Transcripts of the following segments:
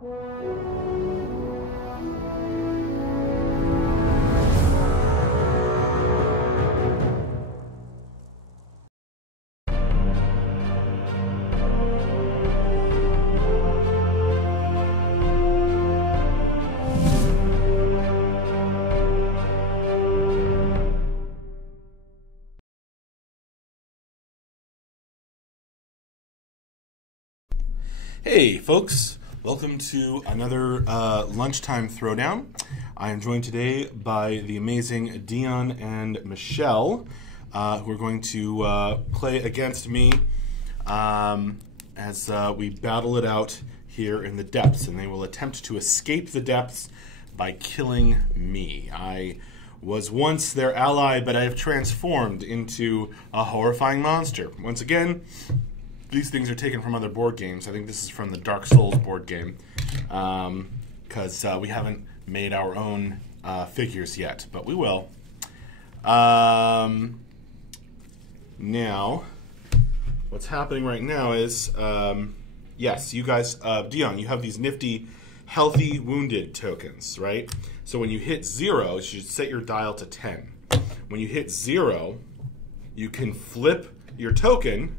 Hey folks, welcome to another Lunchtime Throwdown. I am joined today by the amazing Dion and Michelle, who are going to play against me as we battle it out here in the depths, and they will attempt to escape the depths by killing me. I was once their ally, but I have transformed into a horrifying monster. Once again, these things are taken from other board games. I think this is from the Dark Souls board game, because we haven't made our own figures yet, but we will. Now, what's happening right now is, yes, you guys, Dion, you have these nifty healthy wounded tokens, right? So when you hit 0, you should set your dial to 10. When you hit 0, you can flip your token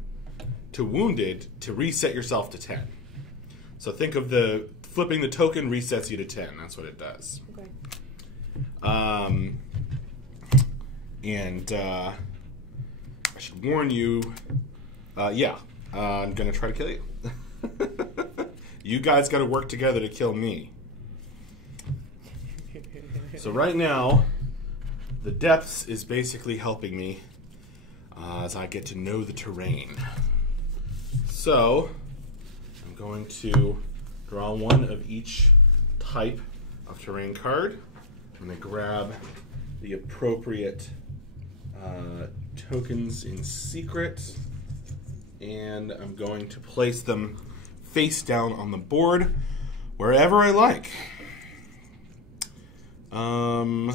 to wounded to reset yourself to 10. So think of the flipping the token resets you to 10. That's what it does. Okay. And I should warn you, yeah, I'm gonna try to kill you. You guys got to work together to kill me. So right now, the depths is basically helping me as I get to know the terrain. So, I'm going to draw one of each type of terrain card. I'm going to grab the appropriate tokens in secret, and I'm going to place them face down on the board wherever I like. I'm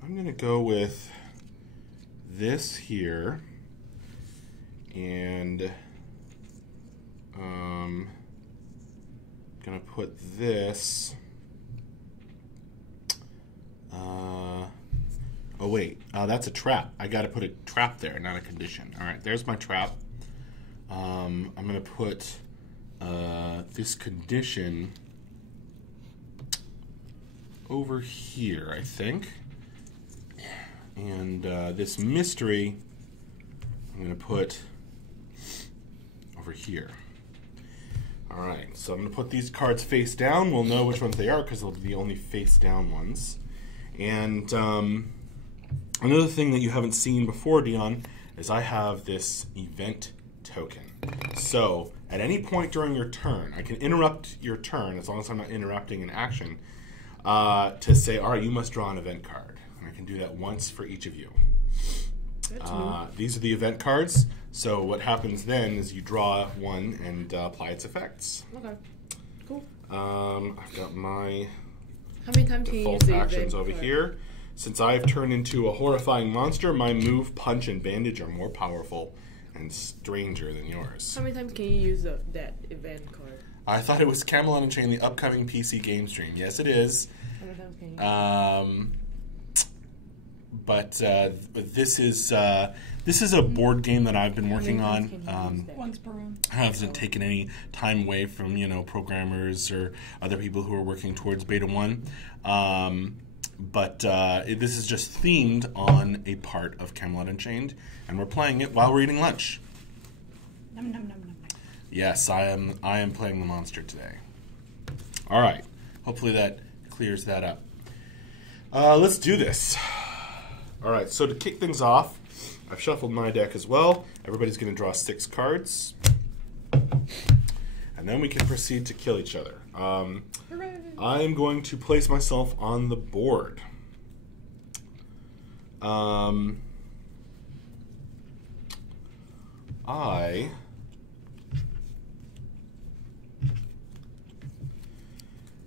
going to go with this here. And gonna put this. Oh wait, that's a trap. I gotta put a trap there, not a condition. All right, there's my trap. I'm gonna put this condition over here, I think, and this mystery I'm gonna put over here. All right, so I'm going to put these cards face down. We'll know which ones they are because they'll be the only face down ones. And another thing that you haven't seen before, Dion, is I have this event token. So at any point during your turn, I can interrupt your turn as long as I'm not interrupting an action to say, all right, you must draw an event card. And I can do that once for each of you. These are the event cards. So what happens then is you draw one and apply its effects. Okay, cool. I've got my How many times can you use the actions event over card? here. Since I've turned into a horrifying monster, my move, punch, and bandage are more powerful and stranger than yours. How many times can you use that event card? I thought it was Camelot Unchained, the upcoming PC game stream. Yes, it is. How many times can you But this is a board game that I've been working on. Once per round. I haven't taken any time away from programmers or other people who are working towards Beta 1. But this is just themed on a part of Camelot Unchained, and we're playing it while we're eating lunch. Nom, nom, nom, nom, nom. Yes, I am playing the monster today. All right. Hopefully that clears that up. Let's do this. All right, so to kick things off, I've shuffled my deck as well. Everybody's going to draw 6 cards. And then we can proceed to kill each other. I'm going to place myself on the board. I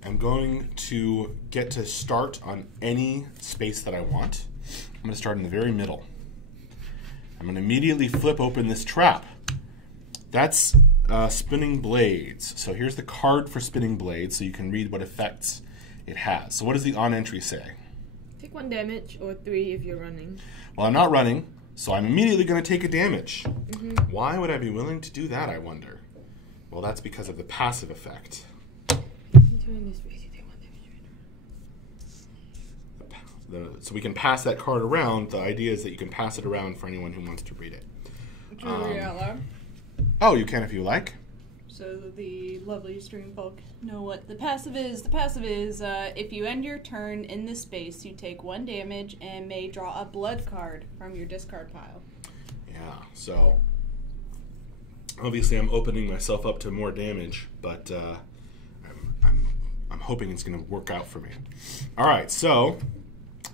am going to get to start on any space that I want. I'm going to start in the very middle. I'm going to immediately flip open this trap. That's Spinning Blades. So here's the card for Spinning Blades, so you can read what effects it has. So what does the on entry say? Take 1 damage or 3 if you're running. Well, I'm not running, so I'm immediately going to take a damage. Why would I be willing to do that, I wonder? Well, that's because of the passive effect. So we can pass that card around. The idea is that you can pass it around for anyone who wants to read it. Should we read it out loud? Oh, you can if you like. So the lovely stream folk know what the passive is. The passive is, if you end your turn in this space, you take 1 damage and may draw a blood card from your discard pile. Yeah, so obviously I'm opening myself up to more damage, but I'm hoping it's going to work out for me. All right, so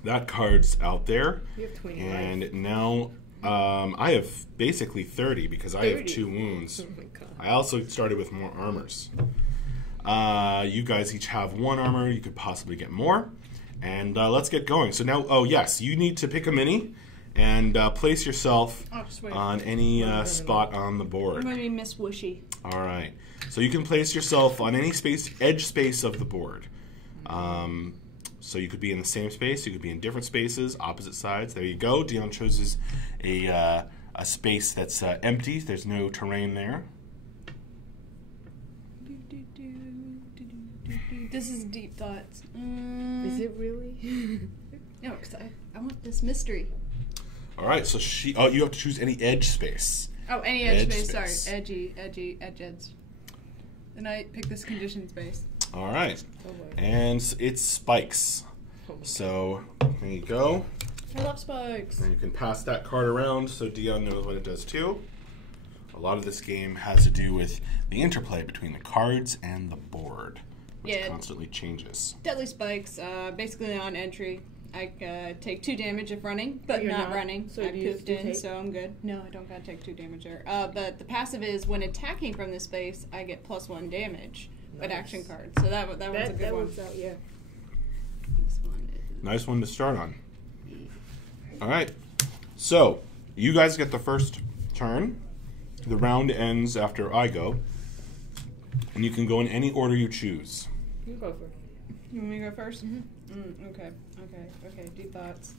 that card's out there. You have 20 and life. now I have basically 30 because I have 30? 2 wounds. Oh my god. I also started with more armors. You guys each have 1 armor. You could possibly get more. And let's get going. So now, oh yes, you need to pick a mini and place yourself on any spot on the I'm board. going to be Miss Whooshy. All right. So you can place yourself on any edge space of the board. So you could be in the same space. You could be in different spaces, opposite sides. There you go. Dion chooses a space that's empty. There's no terrain there. This is deep thoughts. Is it really? No, because I want this mystery. All right. So you have to choose any edge space. Oh, any edge space. space. Sorry. Edge. And I pick this condition space. All right. Oh boy. And it's spikes. Oh my So there you go. I love spikes. And you can pass that card around so Dion knows what it does too. A lot of this game has to do with the interplay between the cards and the board, which constantly changes. Deadly spikes, basically on entry. I take 2 damage if running, but You're not not? running. So I do you poofed still in, take? so I'm good. No, I don't gotta take 2 damage there. But the passive is when attacking from this space, I get +1 damage. But Nice. action card. So that one's a good that one. works out, yeah. This one is... Nice one to start on. All right. So you guys get the first turn. The round ends after I go. And you can go in any order you choose. You go for it. You want me to go first? Mm-hmm. Okay. Deep thoughts.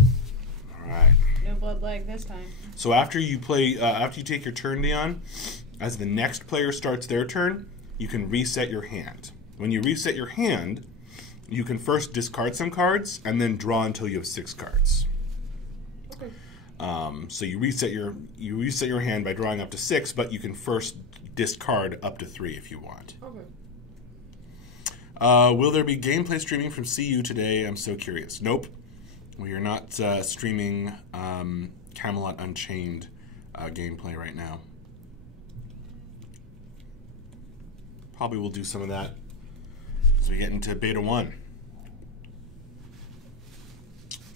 All right. No blood leg this time. So after you take your turn, Dion, as the next player starts their turn, you can reset your hand. When you reset your hand, you can first discard some cards and then draw until you have 6 cards. Okay. So you reset your hand by drawing up to 6, but you can first discard up to 3 if you want. Okay. Will there be gameplay streaming from CU today? I'm so curious. Nope. We are not streaming Camelot Unchained gameplay right now. Probably we'll do some of that as we get into Beta 1.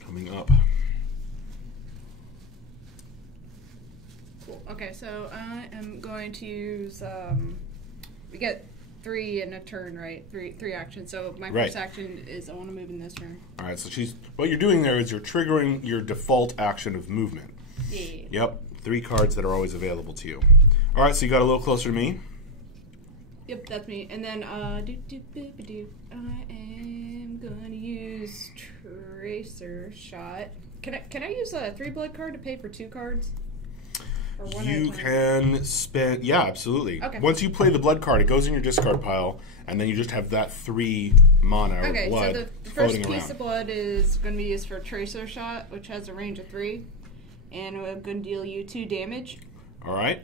Coming up. Cool. Okay, so I am going to use, we get 3 in a turn, right? Three actions. So my Right. first action is I want to move in this turn. All right, so what you're doing there is you're triggering your default action of movement. Yeah. Yep, 3 cards that are always available to you. All right, so you got a little closer to me. Yep, that's me. And then, I am going to use Tracer Shot. Can I use a 3 blood card to pay for 2 cards? Or one at a You time? can spend, yeah, absolutely. Okay. Once you play the blood card, it goes in your discard pile, and then you just have that 3 mana or Okay, blood so the first floating piece around. of blood is going to be used for Tracer Shot, which has a range of 3. And I'm going to deal you 2 damage. All right.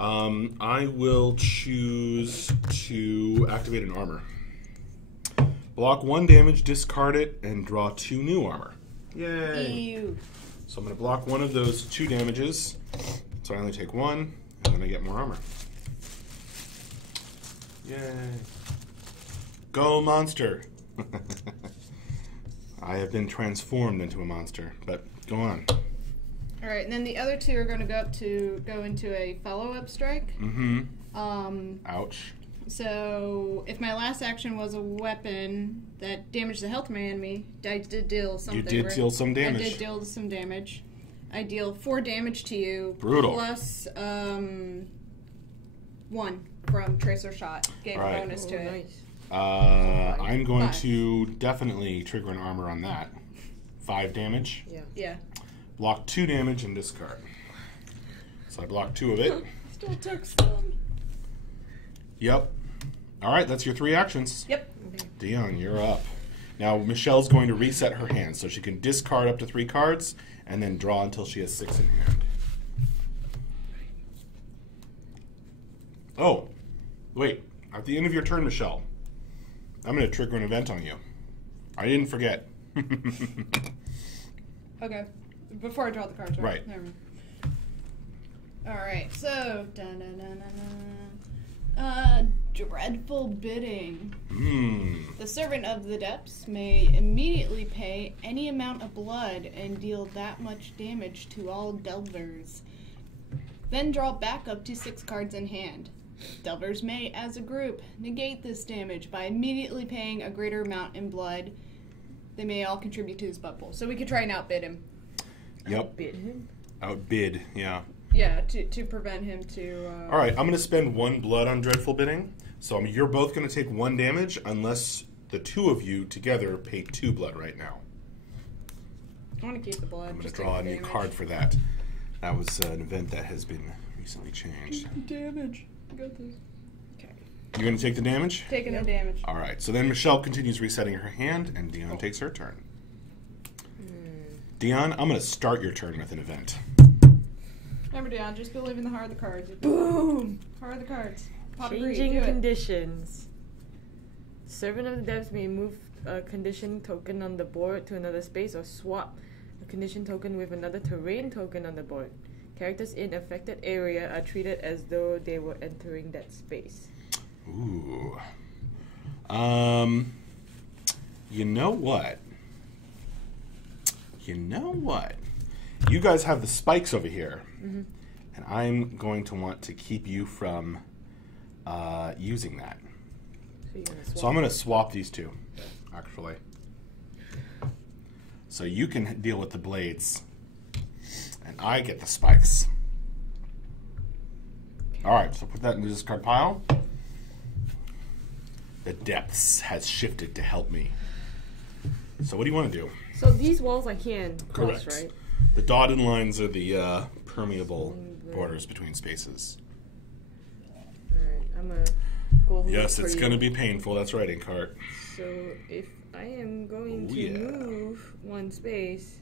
I will choose to activate an armor. Block 1 damage, discard it, and draw 2 new armor. Yay! Ew. So I'm going to block 1 of those 2 damages. So I only take 1, and then I get more armor. Yay! Go monster! I have been transformed into a monster, but go on. All right, and then the other 2 are going to go into a follow-up strike. Mm-hmm. Ouch. So if my last action was a weapon that damaged the health of my enemy, I did deal something. You did deal some damage. I did deal some damage. I deal 4 damage to you. Brutal. Plus 1 from Tracer Shot. Gave All a right. bonus to it. Nice. I'm going 5. to definitely trigger an armor on that. 5 damage. Yeah. Yeah. Block 2 damage and discard. So I block 2 of it. Still took some. Yep. All right, that's your 3 actions. Yep. Dion, you're up. Now, Michelle's going to reset her hand, so she can discard up to 3 cards and then draw until she has 6 in hand. Oh, wait. At the end of your turn, Michelle, I'm going to trigger an event on you. I didn't forget. Okay. Before I draw the cards, right? Right. Never mind. Alright, so. Dreadful bidding. The servant of the depths may immediately pay any amount of blood and deal that much damage to all delvers. Then draw back up to 6 cards in hand. Delvers may, as a group, negate this damage by immediately paying a greater amount in blood. They may all contribute to this blood pool. So we could try and outbid him. Yep. Bit him. Outbid, yeah. Yeah, to prevent him to... All right, I'm going to spend 1 blood on Dreadful Bidding. So you're both going to take 1 damage unless the 2 of you together pay 2 blood right now. I want to keep the blood. I'm going to just draw a take the new damage. card for that. That was an event that has been recently changed. Damage. I got this. Okay. You're going to take the damage? Taking the damage. All right, so then Michelle continues resetting her hand, and Dion takes her turn. Dion, I'm going to start your turn with an event. Remember, Dion, just believe in the heart of the cards. Boom! Heart of the cards. Pot of greed, Changing do it. conditions. Servant of the Depths may move a condition token on the board to another space or swap a condition token with another terrain token on the board. Characters in affected area are treated as though they were entering that space. Ooh. You know what? You guys have the spikes over here. Mm-hmm. And I'm going to want to keep you from using that. So you're gonna swap. So I'm going to swap these 2, actually. So you can deal with the blades. And I get the spikes. Alright, so put that in the discard pile. The depths has shifted to help me. So what do you want to do? So these walls I can cross, Correct. right? The dotted lines are the permeable borders between spaces. Alright, I'm gonna go look Yes, for it's you. going to be painful. That's right, Inkheart. So if I am going Oh, to yeah. move 1 space,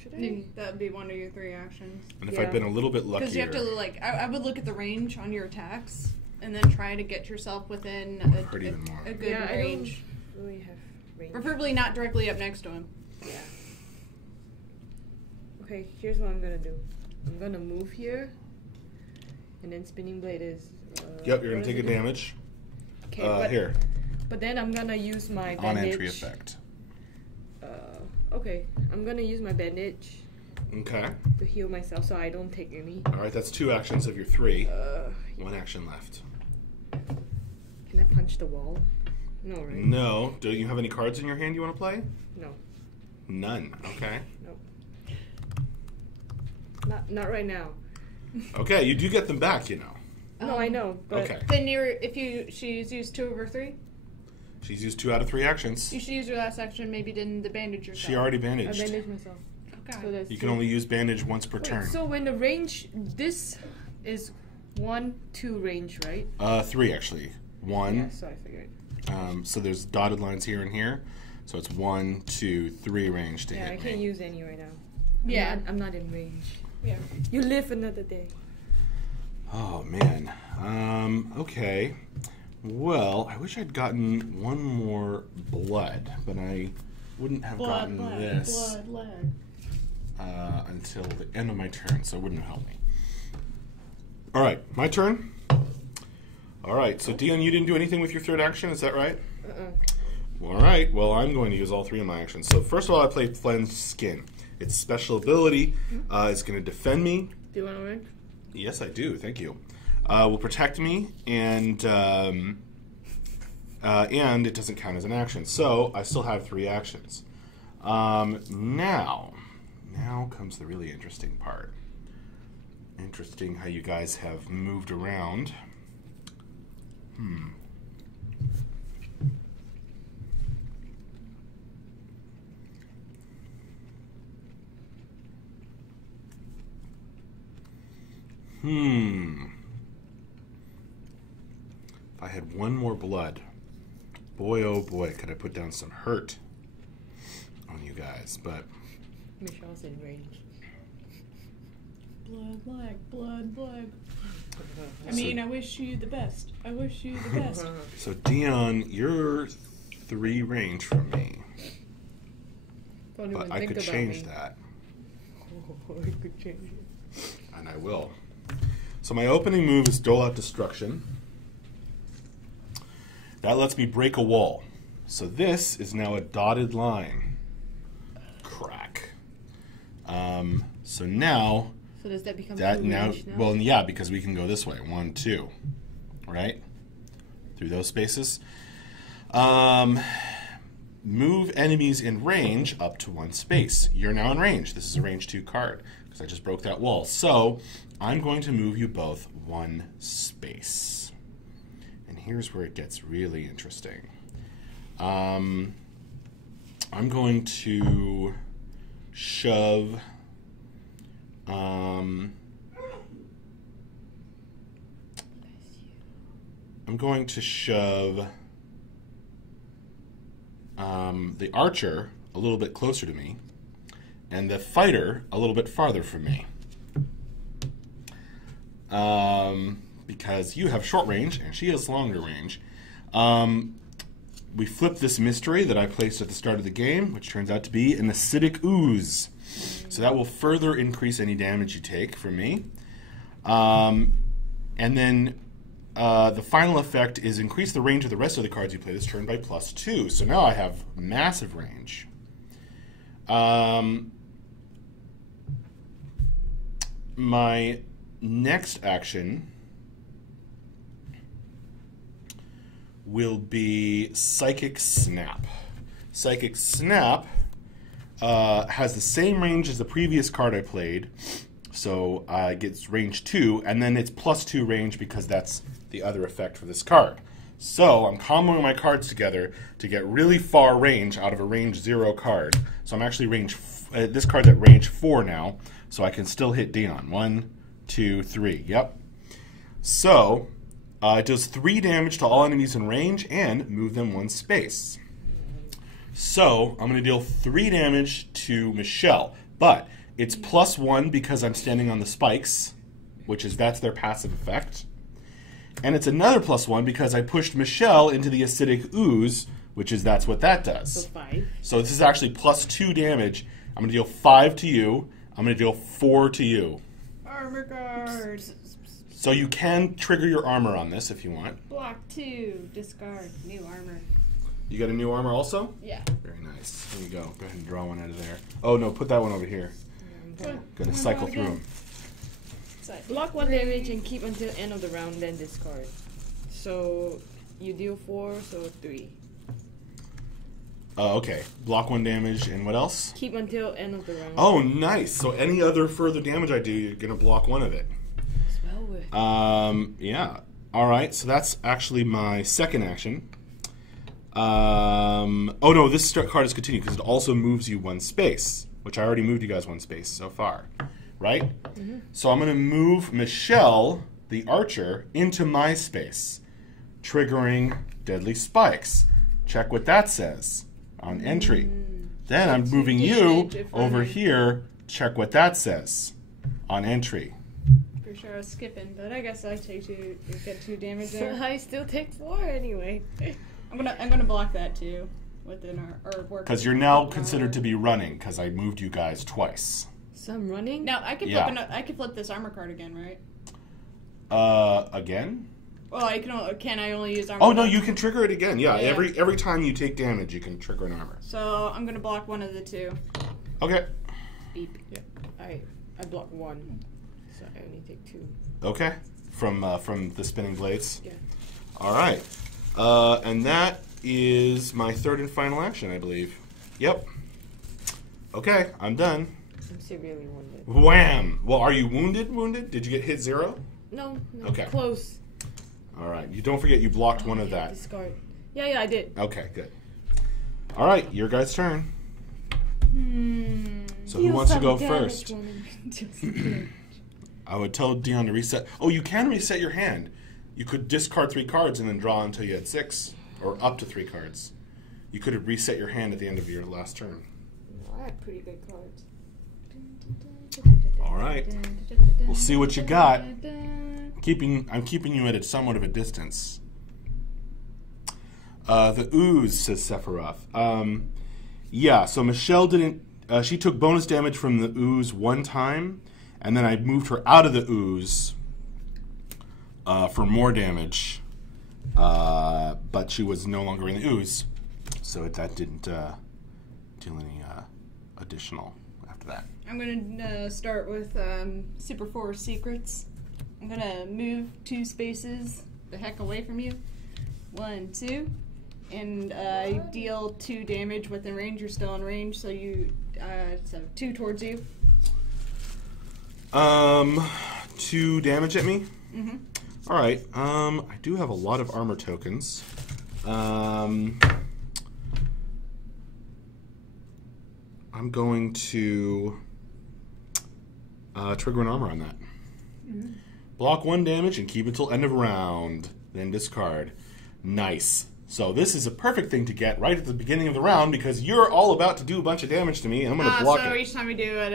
should I? That would be one of your 3 actions. And if Yeah. I'd been a little bit luckier... Because you have to, like, I would look at the range on your attacks and then try to get yourself within Hurt even more. a good Yeah, range. I don't really have range. Preferably not directly up next to him. Yeah. Okay, here's what I'm gonna do. I'm gonna move here, and then spinning blade is. Yep, you're going what to take a does it do? damage. Okay, but, Here, but then I'm gonna use my on bandage. entry effect. Okay, I'm gonna use my bandage Okay. to heal myself so I don't take any. Alright, that's 2 actions of your 3. Uh, 1 action left. can I punch the wall? No, right? No. Do you have any cards in your hand you want to play? No. None. Okay. Nope. Not right now. Okay, you do get them back, you know. No, I know, but Okay. Then she's used 2 of her 3, She's used 2 out of 3 actions. you should use your last action, maybe didn't the bandage yourself. She already I bandaged. bandage myself. Okay. So that's You can only use bandage once per turn. So when the range, this is 1, 2 range, right? 3 actually. 1. Yeah, so I figured. So there's dotted lines here and here. So it's 1, 2, 3 range to Yeah, I hit can't me. use any right now. Yeah. I'm not in range. Yeah. You live another day. Oh man. Okay. Well, I wish I'd gotten 1 more blood, but I wouldn't have gotten this blood. until the end of my turn, so it wouldn't have helped me. All right, my turn. All right, so Dion, you didn't do anything with your 3rd action, is that right? All right, well, I'm going to use all 3 of my actions. So first of all, I play Flen's Skin. Its special ability is going to defend me. Do you want to win? Yes, I do. Thank you. Will protect me, and it doesn't count as an action. So I still have 3 actions. Now comes the really interesting part. Interesting how you guys have moved around. If I had one more blood, boy oh boy, could I put down some hurt on you guys, but... Michelle's in range. Blood lag, blood lag. I mean, I wish you the best. I wish you the best. So Dion, you're 3 range from me. Don't But even I think could about change me. that. Oh, I could change it. And I will. So my opening move is Dole Out Destruction. That lets me break a wall. So this is now a dotted line. Crack. So now... So does that become that full now, range now? well, yeah, because we can go this way. 1, 2. Right? Through those spaces. Move enemies in range up to 1 space. You're now in range. This is a range 2 card because I just broke that wall. So I'm going to move you both 1 space. And here's where it gets really interesting. I'm going to shove... I'm going to shove the archer a little bit closer to me and the fighter a little bit farther from me. Because you have short range and she has longer range. We flipped this mystery that I placed at the start of the game, which turns out to be an acidic ooze. So that will further increase any damage you take from me. And then the final effect is increase the range of the rest of the cards you play this turn by +2. So now I have massive range. My next action will be Psychic Snap. Psychic Snap has the same range as the previous card I played, so it gets range 2, and then it's +2 range because that's the other effect for this card. So I'm comboing my cards together to get really far range out of a range 0 card. So I'm actually this card's at range 4 now, so I can still hit Dion. 1, 2, 3. Yep. So it does 3 damage to all enemies in range and move them 1 space. So I'm going to deal 3 damage to Michelle, but it's +1 because I'm standing on the spikes, that's their passive effect. And it's another +1 because I pushed Michelle into the acidic ooze, that's what that does. So 5. So this is actually +2 damage. I'm going to deal 5 to you. I'm going to deal 4 to you. Armor guard. So you can trigger your armor on this if you want. Block 2. Discard. New armor. You got a new armor also? Yeah. Very nice. Here you go. Go ahead and draw one out of there. Oh, no, put that one over here. Gonna cycle through them. Block 1 damage and keep until end of the round, then discard. So you deal 4, so 3. Okay. Block 1 damage and what else? Keep until end of the round. Oh, nice. So any other further damage I do, you're gonna block 1 of it. Well worth. Yeah. All right. So that's actually my second action. Oh no, this card is continued because it also moves you 1 space, which I already moved you guys 1 space so far, right? Mm-hmm. So I'm going to move Michelle, the archer, into my space, triggering Deadly Spikes. Check what that says on entry. Then I'm moving you over here. Check what that says on entry. For sure I was skipping, but I guess I take 2, get 2 damage So there. I still take 4 anyway. I'm gonna block that too, within our work. Because you're now considered to be running because I moved you guys twice. So I'm running? Now I can Yeah. flip this armor card again, right? Again? Well, can I only use armor? Oh no, you can trigger it again. Yeah, Yeah. every time you take damage, you can trigger an armor. So I'm gonna block 1 of the 2. Okay. Beep. Yeah. I block 1, so I only take 2. Okay. From the spinning blades. Yeah. All right. And that is my third and final action, I believe. Yep. Okay, I'm done. I'm severely wounded. Wham! Well, are you wounded? Wounded? Did you get hit 0? No. Okay. Close. All right. You don't forget you blocked one of that. Discard. Yeah, I did. Okay, good. All right, your guy's turn. So who wants to go first? I would tell Dion to reset. Oh, you can reset your hand. You could discard 3 cards and then draw until you had 6, or up to 3 cards. You could have reset your hand at the end of your last turn. I have pretty good cards. All right, we'll see what you got. I'm keeping you at a somewhat of a distance. The ooze, says Sephiroth. Yeah, so Michelle didn't. She took bonus damage from the ooze 1 time, and then I moved her out of the ooze for more damage. But she was no longer in the ooze, so that didn't deal any additional after that. I'm gonna start with Super Force Secrets. I'm gonna move 2 spaces the heck away from you. 1, 2. And I deal 2 damage within range. You're still in range, so you so 2 towards you. 2 damage at me? Mm-hmm. All right. I do have a lot of armor tokens. I'm going to trigger an armor on that. Mm-hmm. Block 1 damage and keep it till end of round. Then discard. Nice. So this is a perfect thing to get right at the beginning of the round because you're all about to do a bunch of damage to me, and I'm going to block so it. each time we do an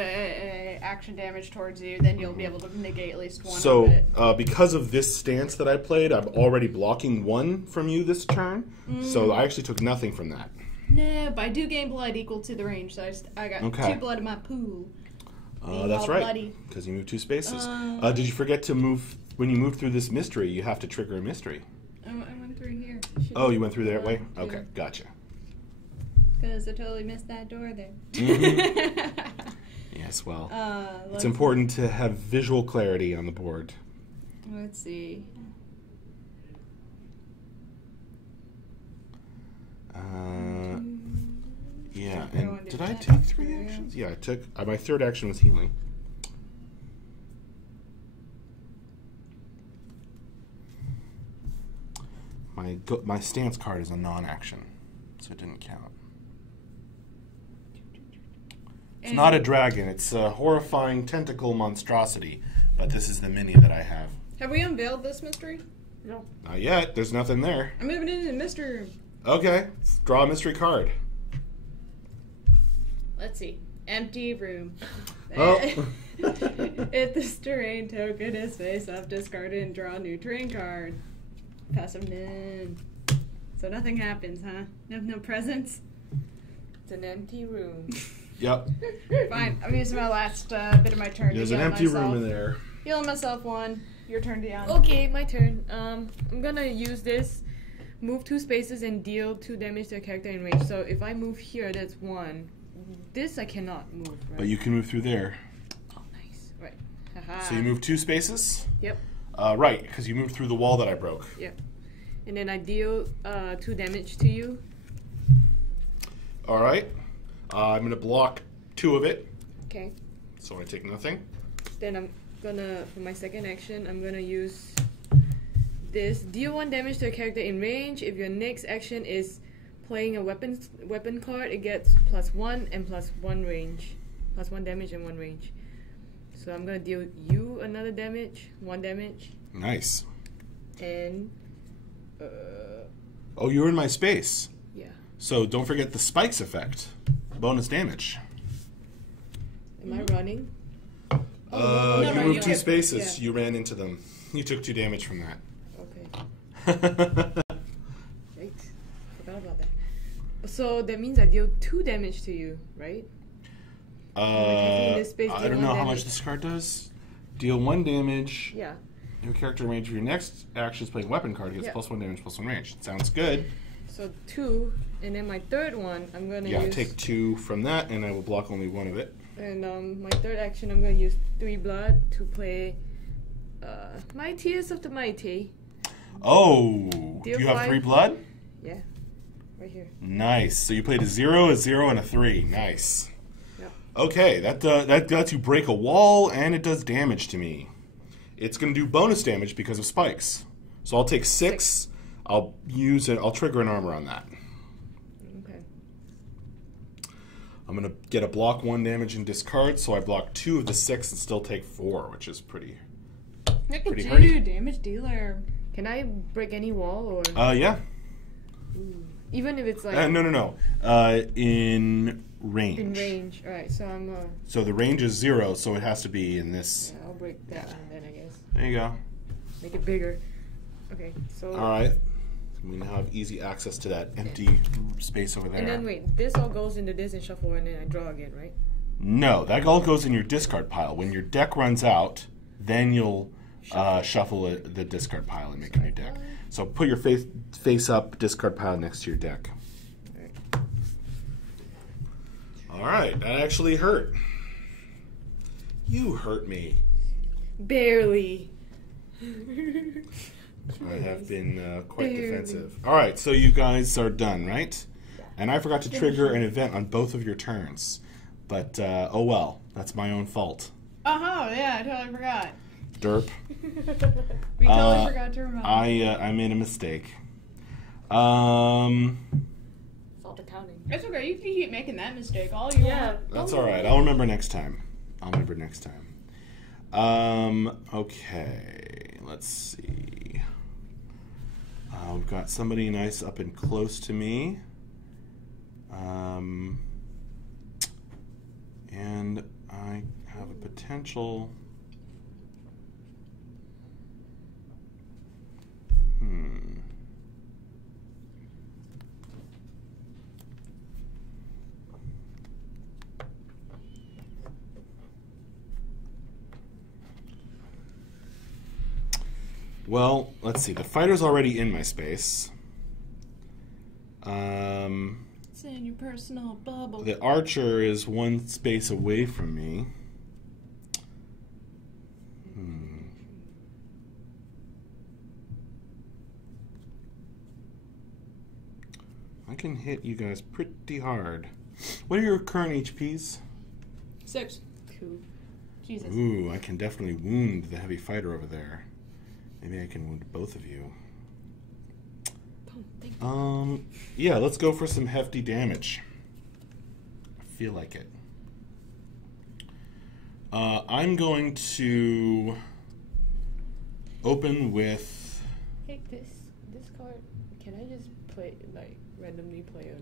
action damage towards you, then you'll be able to negate at least 1 So of it. because of this stance that I played, I'm already blocking 1 from you this turn. So I actually took nothing from that. No, but I do gain blood equal to the range, so I got 2 blood in my pool. That's right, because you moved 2 spaces. Did you forget to move, when you moved through this mystery, you have to trigger a mystery. I went through here. Oh, you went through that way? Okay, gotcha. Because I totally missed that door there. Mm-hmm. Yes, well, it's important to have visual clarity on the board. Let's see. Yeah, and did I take 3 actions? Yeah, I took, my 3rd action was healing. My stance card is a non-action, so it didn't count. It's not a dragon, it's a horrifying tentacle monstrosity, but this is the mini that I have. Have we unveiled this mystery? No. Not yet, there's nothing there. I'm moving into the mystery room. Okay, draw a mystery card. Let's see. Empty room. Oh. If this terrain token is face up, discard it and draw a new terrain card. Passive none. So nothing happens, huh? No presents? It's an empty room. Yep. Fine. I'm using my last bit of my turn. There's to an heal empty myself. room in there. Healing myself 1. Your turn, Dion. Okay, my turn. I'm gonna use this. Move 2 spaces and deal 2 damage to a character in range. So if I move here, that's 1. This I cannot move, right? But you can move through there. Oh, nice. Right. Haha. So you move 2 spaces? Yep. Right, because you moved through the wall that I broke. Yep. And then I deal 2 damage to you. All right. I'm going to block 2 of it. Okay. So I take nothing. Then I'm gonna, for my second action, I'm gonna use this. Deal 1 damage to a character in range. If your next action is playing a weapon card, it gets +1 and +1 range. +1 damage and 1 range. So I'm gonna deal you another damage, 1 damage. Nice. And oh, you're in my space. yeah. So don't forget the spikes effect. Bonus damage. Am I running? You moved 2 you- spaces. yeah. You ran into them. You took 2 damage from that. Okay. Right. Forgot about that. So that means I deal 2 damage to you, right? in this space, I deal don't 1 know how damage. much this card does. Deal 1 damage. Yeah. Your character range of your next action is playing weapon card. He gets Yeah. +1 damage, +1 range. Sounds good. So 2, and then my third one, I'm gonna use. Take 2 from that, and I will block only 1 of it. And my third action, I'm gonna use 3 blood to play Mightiest of the Mighty. Oh, Deal you have 5. 3 blood? Yeah, right here. Nice. So you played a 0, a 0, and a 3. Nice. Yep. Okay, that lets you break a wall, and it does damage to me. It's going to do bonus damage because of spikes. So I'll take 6. I'll trigger an armor on that. Okay. I'm going to get a block 1 damage and discard, so I block 2 of the 6 and still take 4, which is pretty Pikachu, damage dealer. Can I break any wall or? Yeah. Ooh. Even if it's like. No. In range. In range. All right. So I'm. So the range is 0, so it has to be in this. Yeah, I'll break that one then, I guess. There you go. Make it bigger. Okay. So. All right. We now have easy access to that empty space over there. And then wait, this all goes into this and shuffle, and then I draw again, right? No, that all goes in your discard pile. When your deck runs out, then you'll shuffle the discard pile and make a new deck. So put your face up discard pile next to your deck. All right, that actually hurt. You hurt me. Barely. I have been quite defensive. All right, so you guys are done, right? And I forgot to trigger an event on both of your turns. But, oh well, that's my own fault. Yeah, I totally forgot. Derp. We totally forgot to remember. I made a mistake. It's all the counting. It's okay, you can keep making that mistake all you want. That's all right. I'll remember next time. Okay, let's see. We've got somebody nice up and close to me. And I have a potential... Well, let's see. The fighter's already in my space. It's in your personal bubble. The archer is 1 space away from me. I can hit you guys pretty hard. What are your current HPs? 6. 2. Jesus. Ooh, I can definitely wound the heavy fighter over there. Maybe I can wound both of you. Yeah, let's go for some hefty damage. I feel like it. I'm going to open with... Hey, this card, can I just play, like, randomly play a,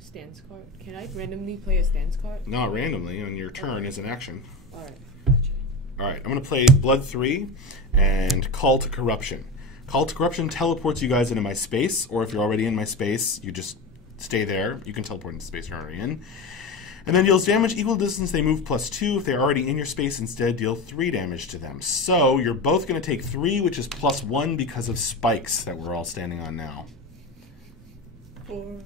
stance card? Can I randomly play a stance card? Not randomly, on your turn as an action. Alright, gotcha. Alright, I'm going to play Blood 3 and Call to Corruption. Call to Corruption teleports you guys into my space, or if you're already in my space, you just stay there. You can teleport into space you're already in. And then deals damage equal distance they move +2. If they're already in your space, instead deal 3 damage to them. So you're both going to take 3, which is +1 because of spikes that we're all standing on now. 4.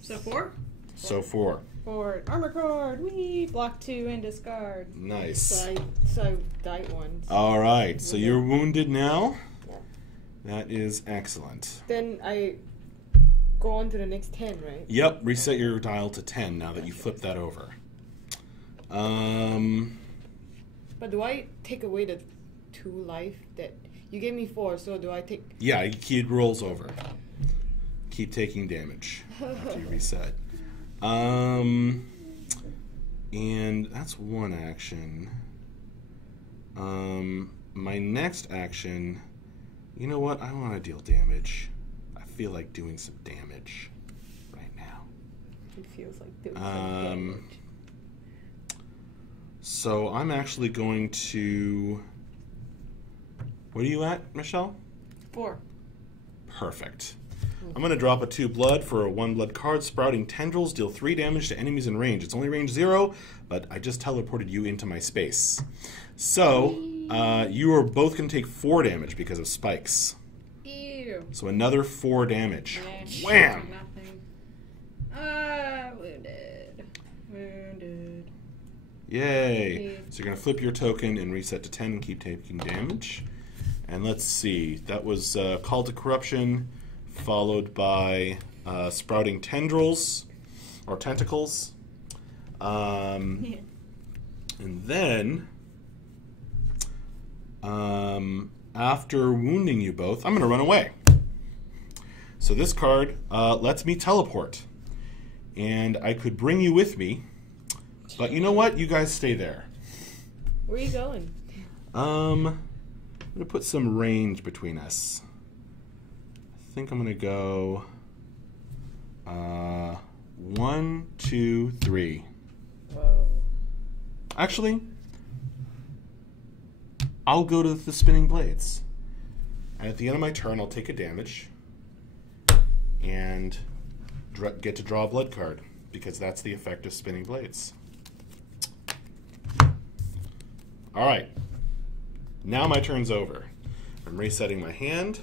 So 4? So 4. 4. Armor card. Wee. Block 2 and discard. Nice. So I died once. All right. So you're wounded now. Yeah. That is excellent. Then I go on to the next 10, right? Yep. Reset your dial to 10 now that you flipped that over. But do I take away the 2 life that you gave me 4? So do I take? Yeah. It rolls over. Keep taking damage after you reset. And that's one action. My next action, you know what? I want to deal damage. I feel like doing some damage right now. It feels like doing some damage. So I'm actually going to... What are you at, Michelle? 4. Perfect. I'm going to drop a 2 blood for a 1 blood card. Sprouting Tendrils deal 3 damage to enemies in range. It's only range 0, but I just teleported you into my space. So, you are both going to take 4 damage because of spikes. Ew. So another 4 damage. Yeah. Wham! Nothing. Wounded. Wounded. Yay! So you're going to flip your token and reset to 10 and keep taking damage. And let's see. That was Call to Corruption, followed by Sprouting Tendrils, or Tentacles. Yeah. And then, after wounding you both, I'm going to run away. So this card lets me teleport. And I could bring you with me. But you know what? You guys stay there. Where are you going? I'm going to put some range between us. I think I'm going to go 1, 2, 3. Whoa. Actually, I'll go to the spinning blades. And at the end of my turn, I'll take a damage and get to draw a blood card, because that's the effect of spinning blades. All right. Now my turn's over. I'm resetting my hand,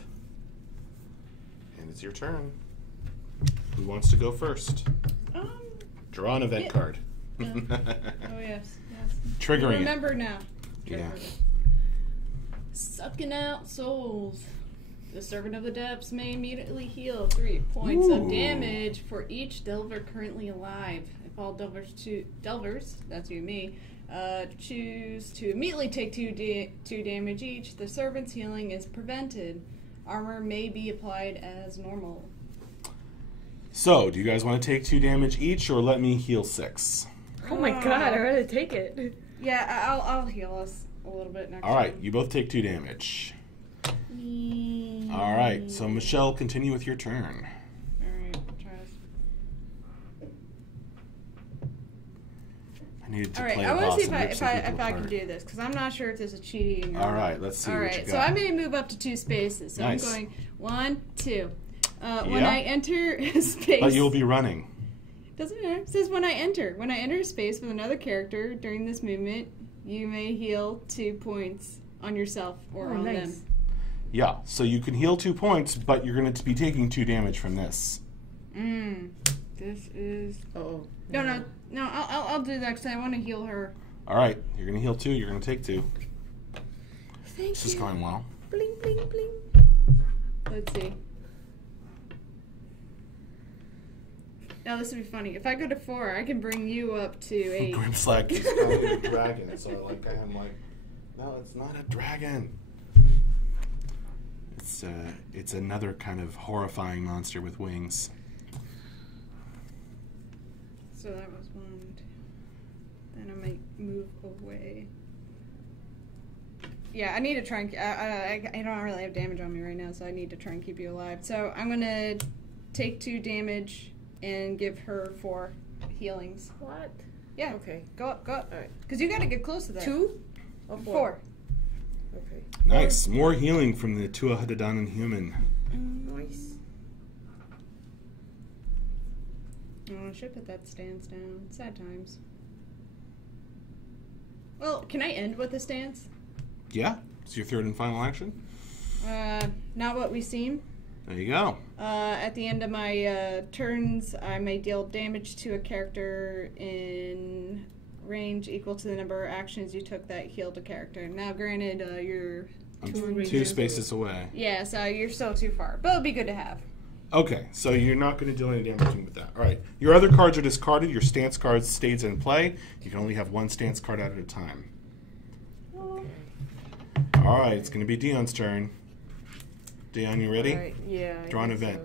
and it's your turn. Who wants to go first? Draw an event card. Oh yes. Triggering it. Remember now. Yeah. Sucking out souls. The Servant of the Depths may immediately heal 3 points of damage for each Delver currently alive. If all Delvers, that's you and me, choose to immediately take 2 damage each, the Servant's healing is prevented. Armor may be applied as normal. So, do you guys want to take 2 damage each, or let me heal 6? Oh my god, I'd rather take it. Yeah, I'll heal us a little bit next All right, time. you both take 2 damage. All right, so Michelle, continue with your turn. Alright, try this. I needed to Alright, play I a want boss to see and rip some people if I can apart. do this, because I'm not sure if this is cheating or All not. right, let's see what you Alright, got. so I'm going to move up to 2 spaces. So Nice. I'm going 1, 2. When Yeah. I enter a space... But you'll be running. Doesn't matter. It says when I enter. When I enter a space with another character during this movement, you may heal 2 points on yourself or on them. Yeah, so you can heal 2 points, but you're going to be taking 2 damage from this. This is... Oh. No, I'll do that because I want to heal her. All right, you're going to heal 2, you're going to take 2. Thank This is going well. Bling, bling, bling. Let's see. Now this would be funny. If I go to 4, I can bring you up to 8. Grimslag keeps calling it a dragon, so I'm like, no, it's not a dragon. It's another kind of horrifying monster with wings. So that was 1, 2. Then I might move away. Yeah, I need to try and... I don't really have damage on me right now, so I need to try and keep you alive. So I'm going to take 2 damage and give her 4 healings. What? Yeah. Okay. Go up. Alright. Because you got to get close to that. 2? Or 4. Okay. Nice. More healing from the Tuatha human. Nice. Oh, I should put that stance down. Sad times. Well, can I end with a stance? Yeah, it's your 3rd and final action. Not what we seem. There you go. At the end of my turns, I may deal damage to a character in range equal to the number of actions you took that healed a character. Now, granted, you're... I'm 2 2 spaces away. Yeah, so you're still too far. But it'll be good to have. Okay, so you're not going to deal any damage with that. All right. Your other cards are discarded. Your stance card stays in play. You can only have 1 stance card out at a time. All right, it's going to be Dion's turn. Dion, you ready? Alright, yeah. I Draw an think event.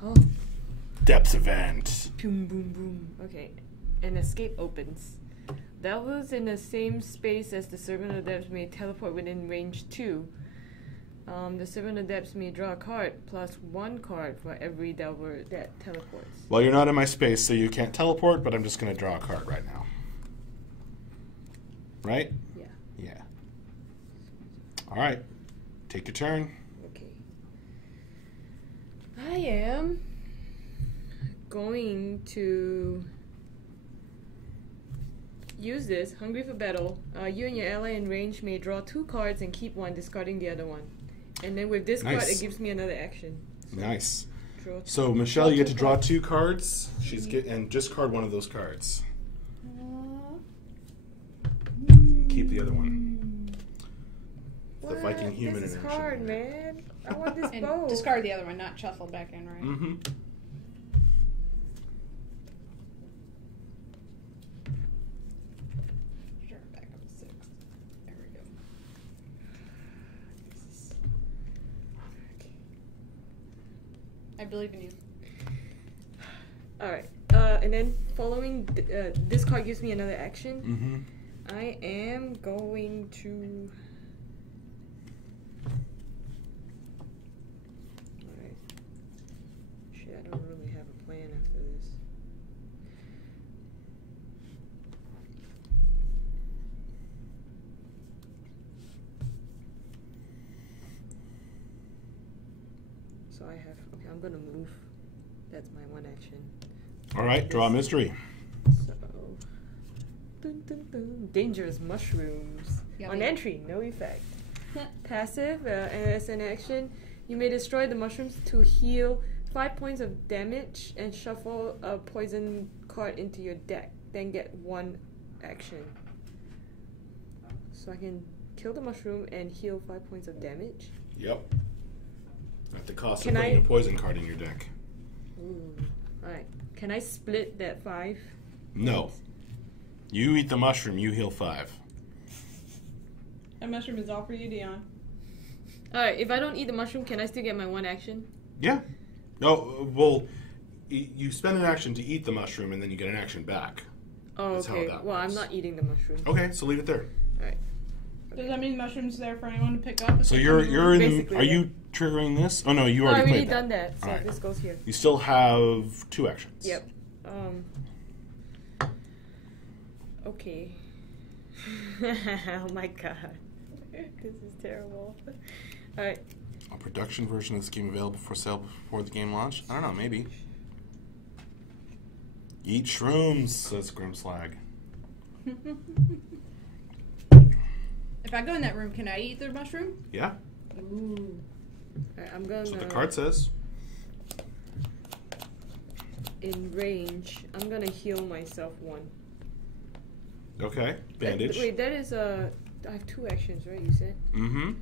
so. Oh. Depths event. Boom, boom, boom. Okay. An escape opens. Delvers in the same space as the Servant of the Depths may teleport within range 2. The Servant of the Depths may draw a card plus 1 card for every Delver that teleports. Well, you're not in my space, so you can't teleport, but I'm just going to draw a card right now. Right? Yeah. Yeah. All right. Take your turn. Okay. I am going to use this. Hungry for battle. You and your ally in range may draw 2 cards and keep 1, discarding the other one. And then with this card, Nice. it gives me another action. So Nice. draw 2. So, Michelle, you get to draw 2 cards. And discard one of those cards. Keep the other one. The Viking human This is in hard, action. man. I want this And bow. discard the other one, not shuffle back in, right? Mm-hmm. I believe in you. Alright. And then following this card gives me another action. Mm-hmm. I am going to. Alright. Shit, I don't really have a plan after this. So I have. Okay, I'm gonna move. That's my one action. All right, draw a mystery. So. Dun, dun, dun. Dangerous mushrooms. Yummy. On entry, no effect. Passive, and as an action, you may destroy the mushrooms to heal 5 points of damage and shuffle a poison card into your deck. Then get 1 action. So I can kill the mushroom and heal 5 points of damage. Yep. At the cost Can of putting I- a poison card in your deck. Ooh. Alright. Can I split that 5? No. You eat the mushroom, you heal 5. That mushroom is all for you, Dion. Alright, if I don't eat the mushroom, can I still get my 1 action? Yeah. No, well, you spend an action to eat the mushroom, and then you get an action back. Oh, That's how okay. that Well, I'm works. not eating the mushroom. Okay, so leave it there. Alright. Does that mean mushrooms there for anyone to pick up? So you're in the. Basically, Are yeah. you triggering this? Oh no, you Oh, I already already played done that. that, so Alright. this goes here. You still have 2 actions. Yep. Okay. Oh my god. This is terrible. Alright. A production version of this game available for sale before the game launch? I don't know, maybe. Eat shrooms, says Grimslag. If I go in that room, can I eat the mushroom? Yeah, Ooh. Alright, I'm gonna. that's what the card says. In range, I'm gonna heal myself 1. Okay, bandage. Wait, that is I have 2 actions, right? You said? Mm-hmm.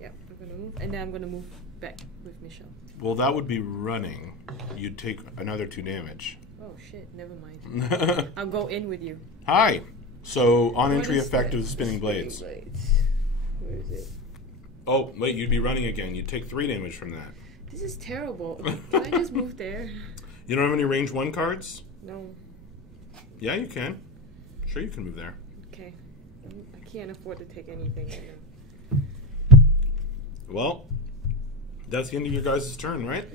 Yep, I'm gonna move. And then I'm gonna move back with Michelle. Well, that would be running. You'd take another 2 damage. Oh shit, never mind. I'll go in with you. Hi. So, on What entry is effect that? of the spinning blades. Where is it? Oh, wait, you'd be running again. You'd take 3 damage from that. This is terrible. Can I just move there? You don't have any range 1 cards? No. Yeah, you can. Sure, you can move there. Okay. I can't afford to take anything right now. Well, that's the end of your guys' turn, right?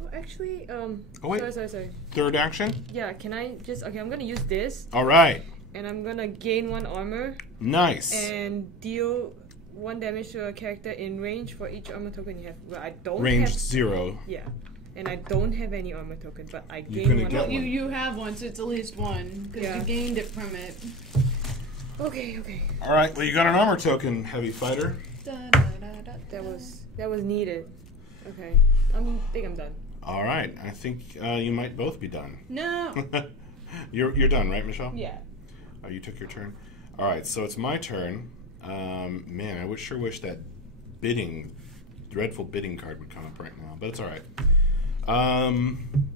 Oh, actually, Oh, wait. Sorry. 3rd action? Yeah, can I just... Okay, I'm gonna use this, All right. and I'm gonna gain 1 armor, Nice. and deal 1 damage to a character in range for each armor token you have. Well, I don't Range have... 0. Yeah. And I don't have any armor token, but I You're gain gonna 1 get armor. one. You have one, so it's at least 1. Because Yeah. you gained it from it. Okay. All right, well, you got an armor token, heavy fighter. That was needed. Okay. I think I'm done. All right, I think you might both be done. No. You're done, right, Michelle? Yeah. Oh, you took your turn. All right, so it's my turn. Man, I sure wish that dreadful bidding card would come up right now, but it's all right.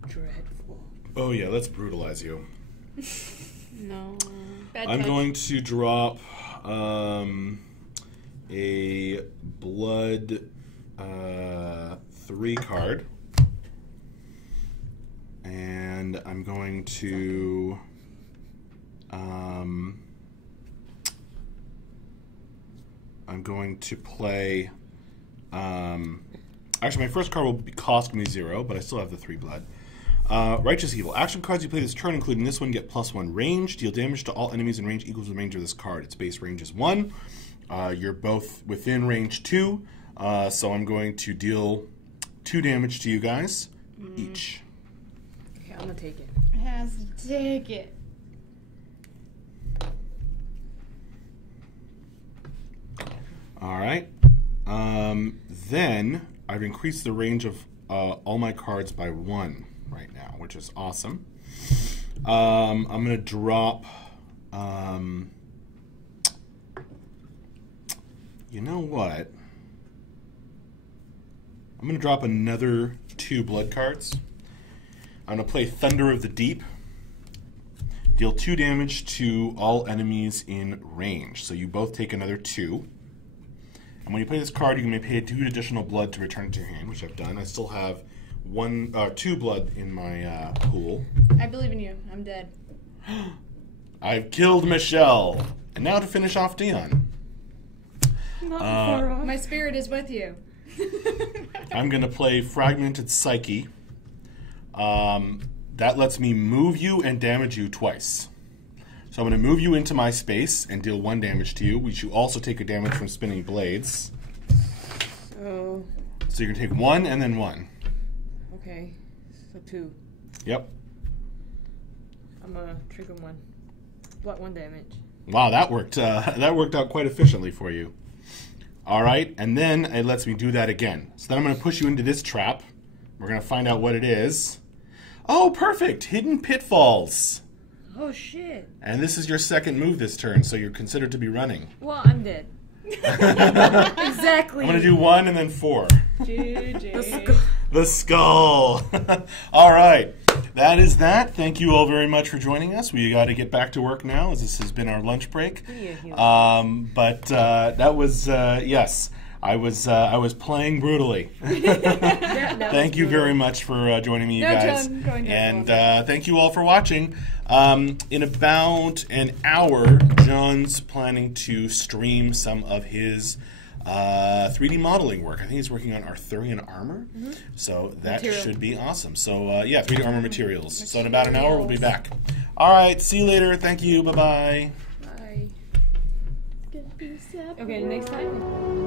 Dreadful. Oh yeah, let's brutalize you. No. Bad I'm touch. going to drop a blood 3 card, and I'm going to play. Actually, my first card will cost me 0, but I still have the 3 blood. Righteous Evil. Action cards you play this turn, including this one, get +1 range. Deal damage to all enemies in range equals the range of this card. Its base range is 1. You're both within range 2, so I'm going to deal 2 damage to you guys each. Okay, I'm gonna take it. Has to take it. All right. Then I've increased the range of all my cards by 1 right now, which is awesome. I'm going to drop... you know what? I'm going to drop another 2 blood cards. I'm going to play Thunder of the Deep. Deal 2 damage to all enemies in range. So you both take another 2. And when you play this card, you may pay 2 additional blood to return it to your hand, which I've done. I still have 2 blood in my pool. I believe in you. I'm dead. I've killed Michelle. And now to finish off Dion. Not far off. My spirit is with you. I'm going to play Fragmented Psyche. That lets me move you and damage you twice. So I'm going to move you into my space and deal 1 damage to you, which you also take a damage from spinning blades. Oh. So you're going to take 1 and then 1. Okay. So 2. Yep. I'm gonna trigger 1. Block 1 damage. Wow, that worked out quite efficiently for you. All right, and then it lets me do that again. So then I'm going to push you into this trap. We're going to find out what it is. Oh, perfect! Hidden Pitfalls. Oh shit. And this is your second move this turn, so you're considered to be running. Well, I'm dead. Exactly. I'm going to do 1 and then 4. GG. The skull. All right. That is that. Thank you all very much for joining us. We got to get back to work now, as this has been our lunch break. But that was yes. I was playing brutally. Thank you very much for joining me, you guys. And thank you all for watching. In about an hour, John's planning to stream some of his 3D modeling work. I think he's working on Arthurian armor. So that should be awesome. So yeah, 3D armor materials. So in about an hour, we'll be back. All right, see you later. Thank you. Bye-bye. Bye. Okay, next time.